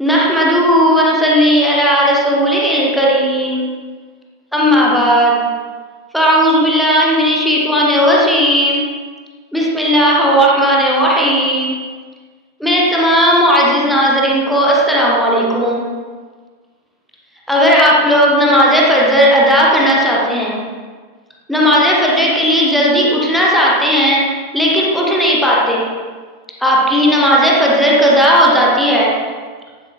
नहमदुहु व नुसल्ली अला रसूलिहिल करीम। अम्मा बाद फ़अऊज़ु बिल्लाहि मिनश शैतानिर रजीम। बिस्मिल्लाहिर रहमानिर रहीम। मेरे तमाम मुअज़्ज़िज़ नाज़रीन को अस्सलामु अलैकुम। अगर आप लोग नमाज फ़जर अदा करना चाहते हैं, नमाज फ़जर के लिए जल्दी उठना चाहते हैं लेकिन उठ नहीं पाते, आपकी नमाज फ़जर कज़ा हो जाती है,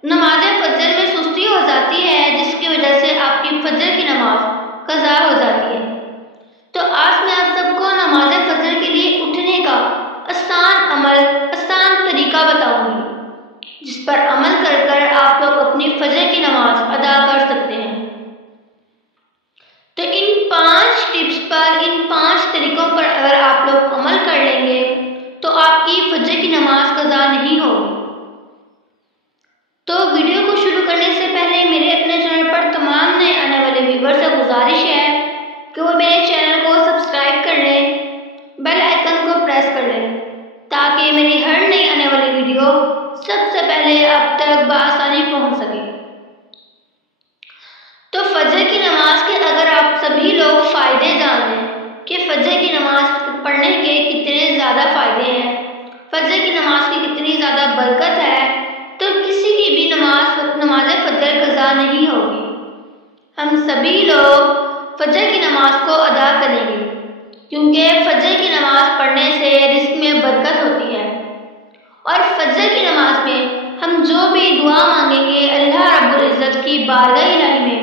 नमाज फ़जर में सुस्ती हो जाती है जिसकी वजह से आपकी फ़जर की नमाज कज़ा हो जाती है, तो आज मैं आप सबको नमाज फ़जर के लिए उठने का आसान तरीका बताऊंगी, जिस पर अमल कर कर आप लोग अपनी फ़जर की नमाज अदा कर सकते हैं। तो इन 5 टिप्स पर, इन 5 तरीकों पर अगर आप लोग अमल कर लेंगे तो आपकी फ़जर की नमाज कज़ा नहीं होगी। तो वीडियो को शुरू करने से पहले मेरे अपने चैनल पर तमाम नए आने वाले व्यूअर से गुजारिश है कि वो मेरे चैनल को सब्सक्राइब कर लें, बेल आइकन को प्रेस कर लें, ताकि मेरी हर नई आने वाली वीडियो सबसे पहले आप तक बआसानी पहुंच सके। तो फ़जर की नमाज के अगर आप सभी लोग फ़ायदे जान लें कि फ़जर की नमाज पढ़ने के कितने ज़्यादा फ़ायदे हैं, फ़जर की नमाज की कितनी ज़्यादा बरकत है, तो किसी की भी नमाज फ़जर कज़ा नहीं होगी। हम सभी लोग फ़जर की नमाज को अदा करेंगे, क्योंकि फ़जर की नमाज पढ़ने से रिज़्क़ में बरकत होती है और फ़जर की नमाज में हम जो भी दुआ मांगेंगे अल्लाह रब्बुल इज़्ज़त की बारगाह इलाही में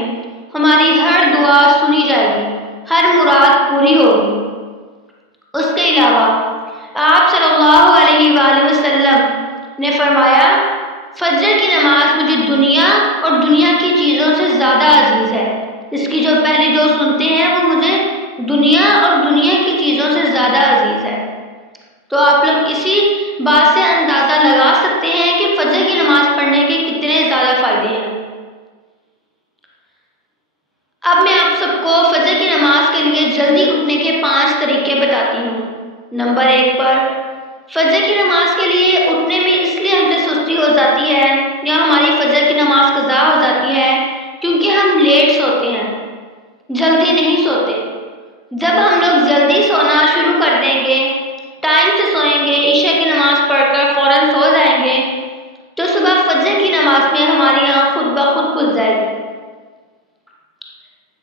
हमारी हर दुआ सुनी जाएगी, हर मुराद पूरी होगी। उसके अलावा आप सल्लल्लाहु अलैहि वसल्लम ने फरमाया, फ़जर की नमाज मुझे दुनिया और दुनिया की चीज़ों से ज़्यादा अजीज़ है। इसकी जो पहले जो सुनते हैं वो मुझे दुनिया और दुनिया की चीज़ों से ज़्यादा अजीज़ है। तो आप लोग इसी बात से अंदाज़ा लगा सकते हैं कि फ़जर की नमाज पढ़ने के कितने ज़्यादा फ़ायदे हैं। अब मैं आप सबको फ़जर की नमाज के लिए जल्दी उठने के 5 तरीके बताती हूँ। नंबर 1 पर, फ़जर की नमाज के लिए उठने में इसलिए हमसे सुस्ती हो जाती है या हमारी फ़जर की नमाज कज़ा हो जाती है क्योंकि हम लेट सोते हैं, जल्दी नहीं सोते। जब हम लोग जल्दी सोना शुरू कर देंगे, टाइम से सोएंगे, ईशा की नमाज पढ़कर फ़ौरन सो जाएंगे, तो सुबह फ़जर की नमाज में हमारी आँख खुद ब खुद खुल जाएगी।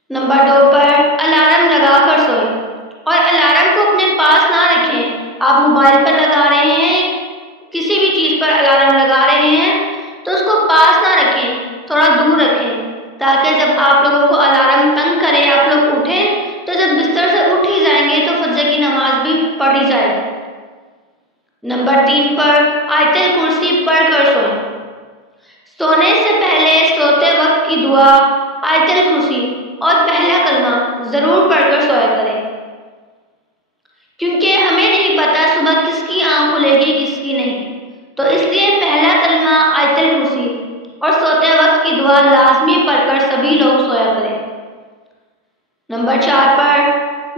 नंबर 2 पर, अलार्म लगा कर सोएं और अलार्म को अपने पास ना रखें। आप मोबाइल पर लगा रहे हैं, किसी भी चीज़ पर अलार्म लगा रहे हैं तो उसको पास ना रखें, थोड़ा दूर रखें, ताकि जब आप लोगों को अलार्म तंग करे, आप लोग उठें तो जब बिस्तर से उठ ही जाएंगे तो फ़जर की नमाज भी पढ़ी जाएगी। नंबर 3 पर, आयतुल कुर्सी पढ़ कर सोएं। सोने से पहले सोते वक्त की दुआ, आयतुल कुर्सी और पहला कलमा ज़रूर पढ़कर सोया करें, क्योंकि हमें नहीं पता सुबह किसकी आँख खुलेगी किसकी नहीं, तो इसलिए पहला कलमा, आयतुल कुर्सी और सोते वक्त की दुआ लाजमी पढ़कर सभी लोग सोया करें। नंबर 4 पर,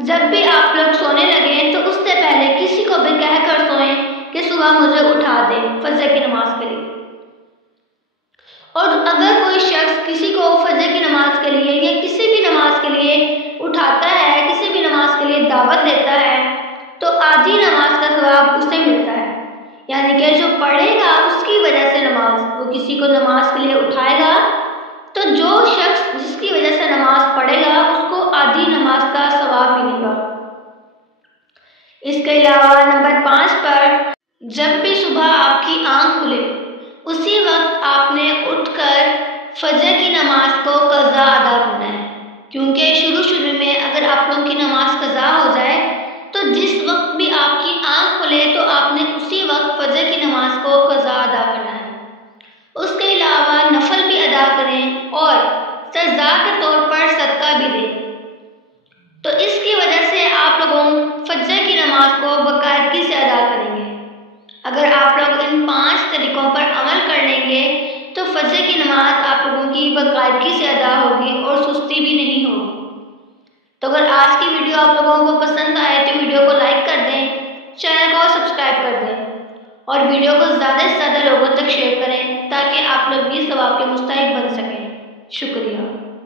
जब भी आप लोग सोने लगें तो उससे पहले किसी को भी कह कर सोएं कि सुबह मुझे उठा दें फ़जर की नमाज के लिए। और अगर कोई शख्स किसी को फ़जर की नमाज के लिए या किसी भी नमाज के लिए उठाता है, किसी भी नमाज के लिए दावत देता है, तो आधी नमाज का सवाब उसे मिलता है, यानी कि जो पढ़ेगा उसकी वजह से नमाज, वो किसी को नमाज के लिए उठाएगा तो जो शख्स जिसकी वजह से नमाज पढ़ेगा उसको आधी नमाज का सवाब मिलेगा। इसके अलावा नंबर 5 पर, जब भी सुबह आपकी आँख खुले उसी वक्त आपने उठकर फ़जर की नमाज को कज़ा अदा करना है, क्योंकि शुरू में अगर आप लोगों की नमाज कज़ा हो जाए तो जिस वक्त भी आपकी आँख खुले तो आपने उसी वक्त फ़जर की नमाज को कज़ा अदा करना है। उसके अलावा नफल भी अदा करें और सज़ा के तौर पर सदका भी दें, तो इसकी वजह से आप लोगों फ़जर की नमाज को बाकायदगी से अदा करेंगे। अगर आप लोग इन 5 तरीकों पर अमल कर लेंगे तो फ़जर की नमाज आप लोगों की बाकायदगी से अदा होगी और सुस्ती भी नहीं होगी। तो अगर आज की वीडियो आप लोगों को पसंद आए तो वीडियो को लाइक कर दें, चैनल को सब्सक्राइब कर दें और वीडियो को ज़्यादा से ज़्यादा लोगों तक शेयर करें ताकि आप लोग भी सवाब के मुस्तहिक बन सकें। शुक्रिया।